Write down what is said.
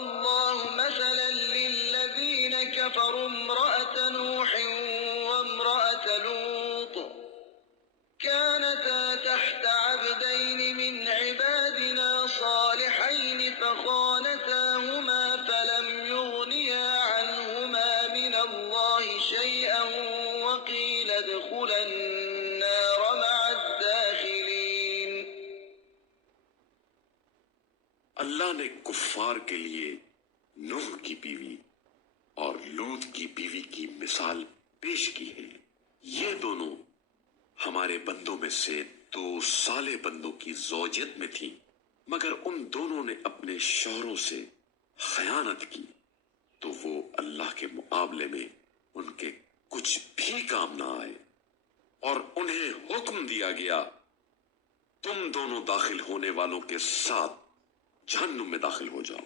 الله مثلا للذين كفروا امرأة نوح وامرأة لوط كانتا تحت عبدين من عبادنا صالحين فخانتاهما فلم يغنيا عنهما من الله شيئا وقيل ادخلا النار مع الداخلين۔ اللہ نے کفار کے لیے نوح کی بیوی اور لوط کی بیوی کی مثال پیش کی ہے۔ یہ دونوں ہمارے بندوں میں سے دو صالح بندوں کی زوجیت میں تھیں، مگر ان دونوں نے اپنے شوہروں سے خیانت کی تو وہ اللہ کے مقابلے میں ان کے کچھ بھی کام نہ آئے، اور انہیں حکم دیا گیا تم دونوں داخل ہونے والوں کے ساتھ جہنم میں داخل ہو جاؤ۔